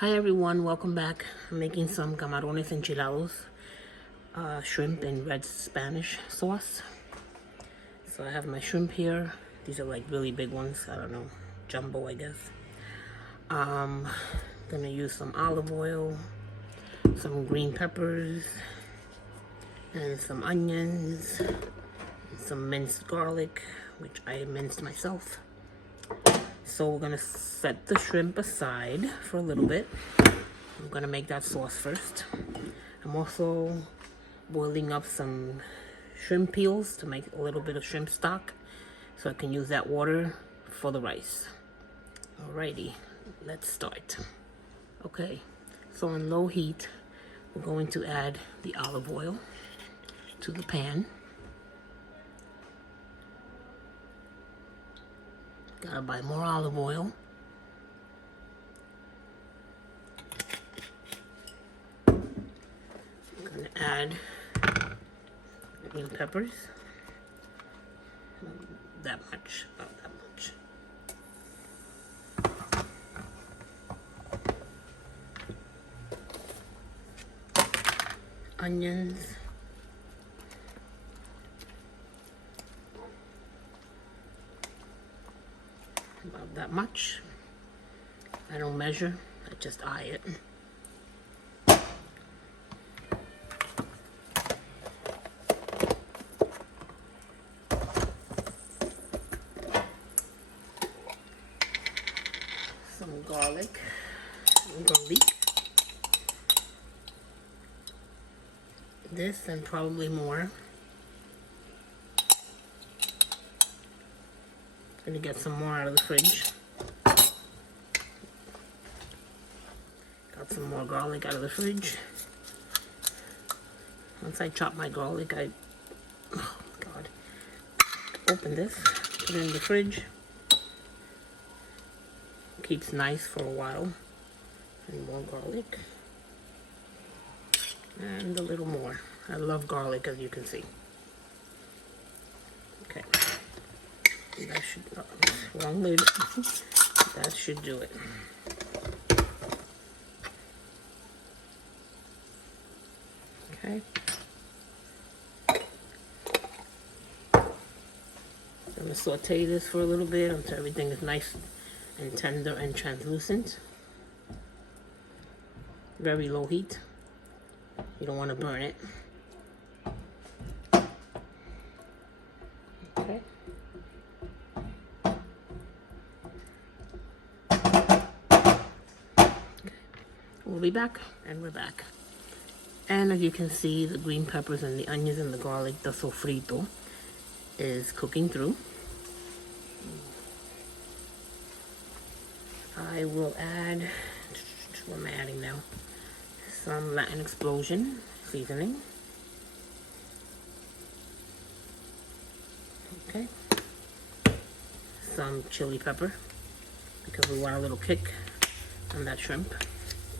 Hi everyone, welcome back. I'm making some camarones enchilados, shrimp in red Spanish sauce. So I have my shrimp here. These are like really big ones. I don't know, jumbo I guess. Gonna use some olive oil, some green peppers, and some onions, and some minced garlic, which I minced myself. So we're gonna set the shrimp aside for a little bit. I'm gonna make that sauce first. I'm also boiling up some shrimp peels to make a little bit of shrimp stock so I can use that water for the rice. Alrighty, let's start. Okay, so on low heat, we're going to add the olive oil to the pan. Gotta buy more olive oil. I'm gonna add green peppers. That much, about that much. Onions. About that much. I don't measure, I just eye it. Some garlic. This and probably more. Gonna get some more out of the fridge. Got some more garlic out of the fridge. Once I chop my garlic, open this, put it in the fridge. Keeps nice for a while. And more garlic. And a little more. I love garlic, as you can see. Okay. That should, wrong lid. That should do it. Okay. I'm gonna saute this for a little bit until everything is nice and tender and translucent. Very low heat. You don't want to burn it. Okay. We'll be back, and we're back. And as you can see, the green peppers and the onions and the garlic, the sofrito, is cooking through. I will add, what am I adding now? Some Latin Explosion seasoning. Okay. Some chili pepper, because we want a little kick on that shrimp.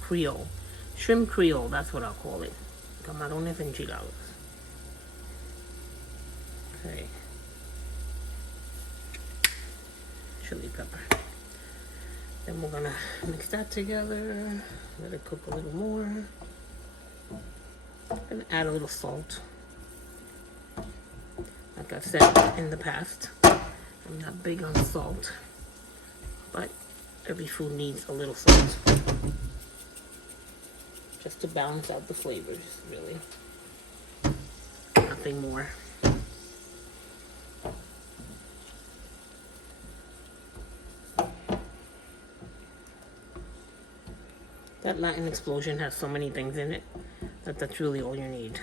Creole. Shrimp Creole, that's what I'll call it. Camarones enchilados. Okay. Chili pepper. Then we're gonna mix that together. Let it cook a little more. I'm gonna add a little salt. Like I've said in the past, I'm not big on salt, but every food needs a little salt. Just to balance out the flavors, really. Nothing more. That Latin Explosion has so many things in it that that's really all you need.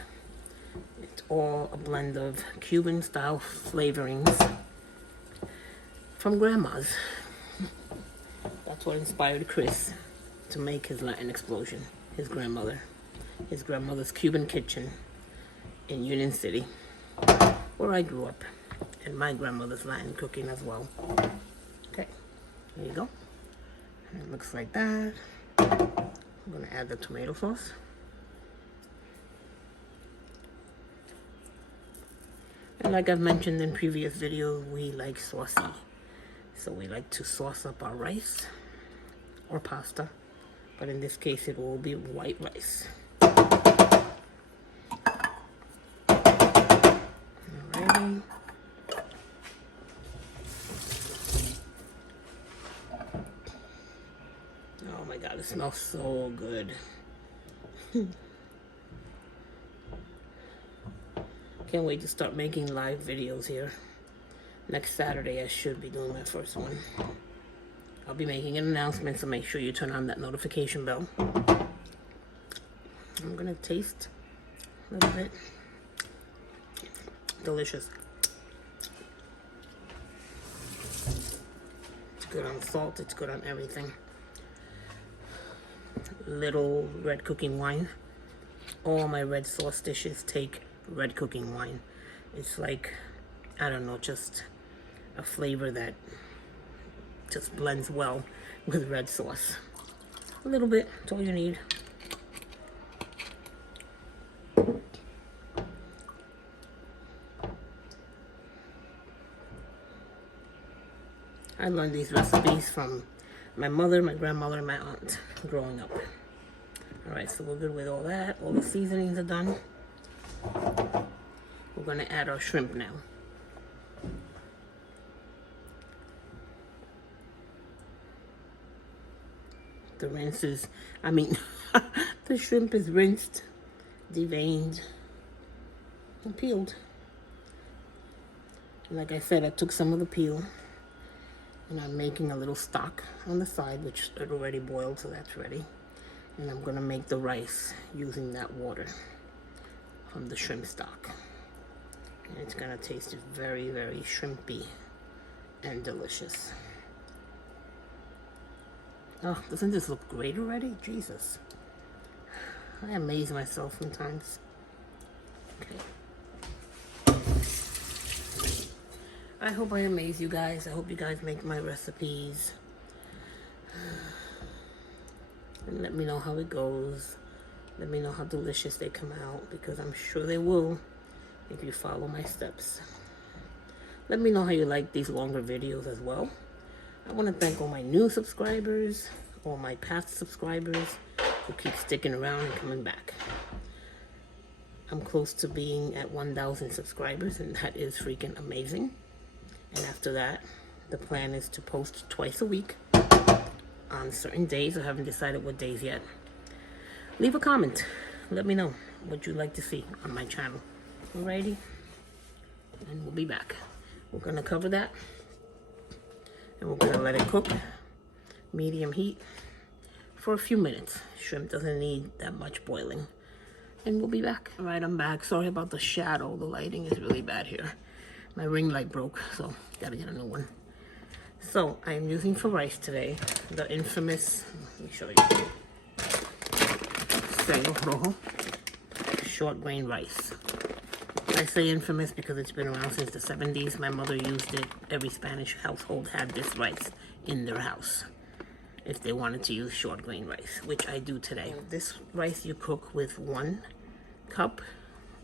It's all a blend of Cuban style flavorings from grandma's. That's what inspired Chris to make his Latin Explosion. His grandmother's Cuban kitchen in Union City, where I grew up, and my grandmother's Latin cooking as well. Okay, there you go. And it looks like that. I'm gonna add the tomato sauce. And like I've mentioned in previous videos, we like saucy. So we like to sauce up our rice or pasta but in this case it will be white rice. Alrighty. Oh my god, it smells so good. Can't wait to start making live videos here. Next Saturday I should be doing my first one. I'll be making an announcement, so make sure you turn on that notification bell. I'm gonna taste a little bit. Delicious. It's good on salt, it's good on everything. Little red cooking wine. All my red sauce dishes take red cooking wine. It's like, I don't know, just a flavor that just blends well with red sauce. A little bit, that's all you need. I learned these recipes from my mother, my grandmother, and my aunt growing up. Alright, so we're good with all that. All the seasonings are done. We're going to add our shrimp now. The rinse is, the shrimp is rinsed, deveined, and peeled. Like I said, I took some of the peel, and I'm making a little stock on the side, which it already boiled, so that's ready. And I'm gonna make the rice using that water from the shrimp stock. And it's gonna taste very, very shrimpy and delicious. Oh, doesn't this look great already? Jesus. I amaze myself sometimes. Okay. I hope I amaze you guys. I hope you guys make my recipes. And let me know how it goes. Let me know how delicious they come out, because I'm sure they will if you follow my steps. Let me know how you like these longer videos as well. I want to thank all my new subscribers, all my past subscribers who keep sticking around and coming back. I'm close to being at 1,000 subscribers, and that is freaking amazing. And after that, the plan is to post twice a week on certain days. I haven't decided what days yet. Leave a comment. Let me know what you'd like to see on my channel. Alrighty? And we'll be back. We're going to cover that. And we're going to let it cook. Medium heat for a few minutes. Shrimp doesn't need that much boiling. And we'll be back. Alright, I'm back. Sorry about the shadow. The lighting is really bad here. My ring light broke, so gotta get a new one. So I am using for rice today the infamous, let me show you, rojo short grain rice. I say infamous because it's been around since the 70s. My mother used it. Every Spanish household had this rice in their house if they wanted to use short grain rice, which I do today. This rice you cook with 1 cup.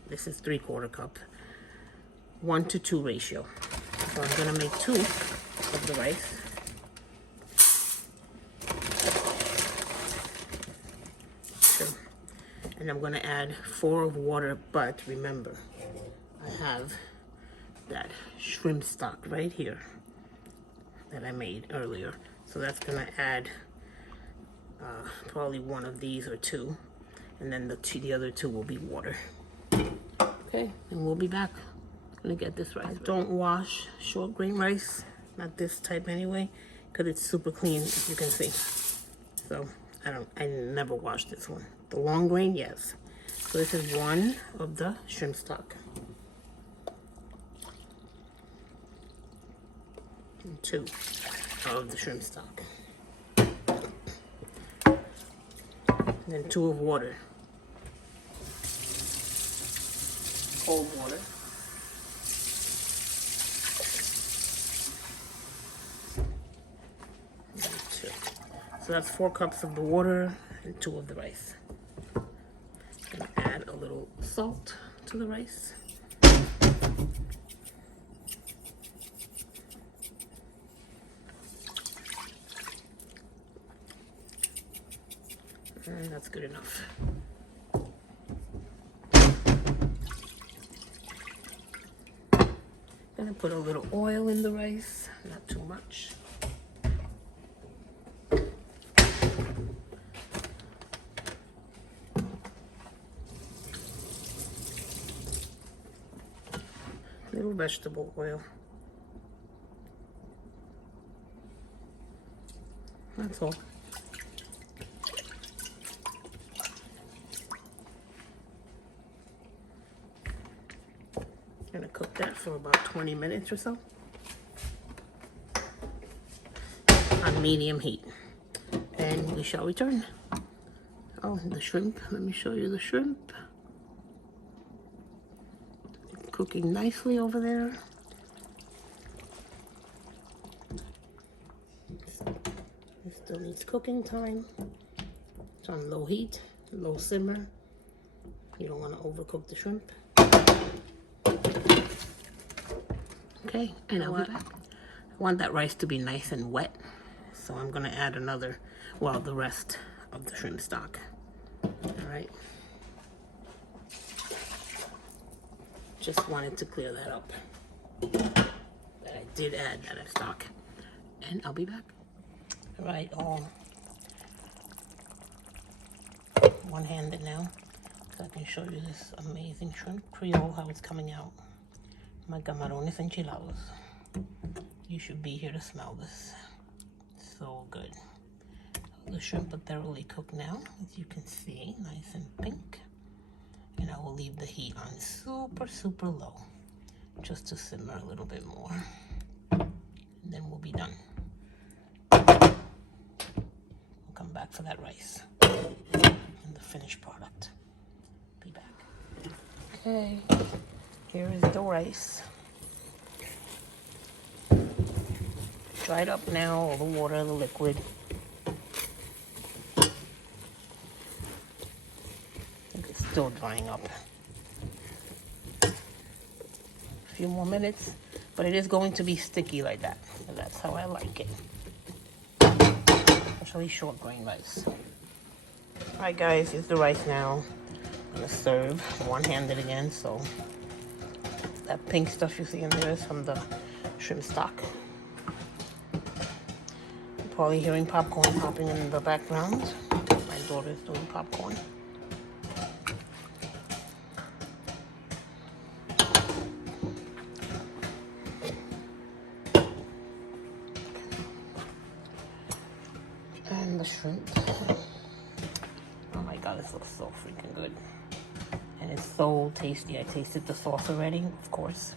This is 3/4 cup. 1-to-2 ratio. So I'm gonna make 2 of the rice. And I'm gonna add 4 of water, but remember, I have that shrimp stock right here that I made earlier. So that's gonna add probably 1 of these or 2, and then the other 2 will be water. Okay, and we'll be back. I'm gonna get this rice. I don't wash short grain rice, not this type anyway, because it's super clean, as you can see. So I never wash this one. The long grain, yes. So this is 1 of the shrimp stock. And 2 of the shrimp stock. And then 2 of water. Cold water. So that's 4 cups of the water and 2 of the rice. I'm gonna add a little salt to the rice. And that's good enough. Gonna put a little oil in the rice, not too much. Little vegetable oil. That's all. Gonna cook that for about 20 minutes or so on medium heat, and we shall return. Oh, the shrimp. Let me show you the shrimp. Cooking nicely over there. It still needs cooking time. It's on low heat, low simmer. You don't want to overcook the shrimp. Okay, and I'll be back. I want that rice to be nice and wet, so I'm gonna add another, well, the rest of the shrimp stock. All right. Just wanted to clear that up. That I did add that stock, and I'll be back. All right, all one-handed now, so I can show you this amazing shrimp creole, how it's coming out. My camarones enchilados. You should be here to smell this. So good. The shrimp are thoroughly cooked now, as you can see, nice and pink. And I will leave the heat on super, super low, just to simmer a little bit more. And then we'll be done. We'll come back for that rice and the finished product. Be back. Okay. Here is the rice. Dried up now, all the water, the liquid. I think it's still drying up. A few more minutes, but it is going to be sticky like that. And that's how I like it. Especially short grain rice. Alright guys, here's the rice now. I'm gonna serve one-handed again, so that pink stuff you see in there is from the shrimp stock. You're probably hearing popcorn popping in the background. My daughter's doing popcorn. And the shrimp. Oh my god, this looks so freaking good. And it's so tasty. I tasted the sauce already, of course.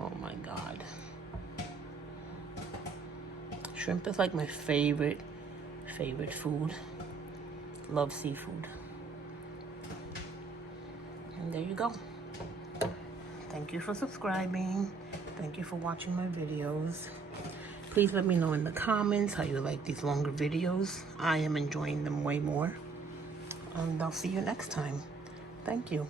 Oh my god. Shrimp is like my favorite food. Love seafood. And there you go. Thank you for subscribing. Thank you for watching my videos. Please let me know in the comments how you like these longer videos. I am enjoying them way more. And I'll see you next time. Thank you.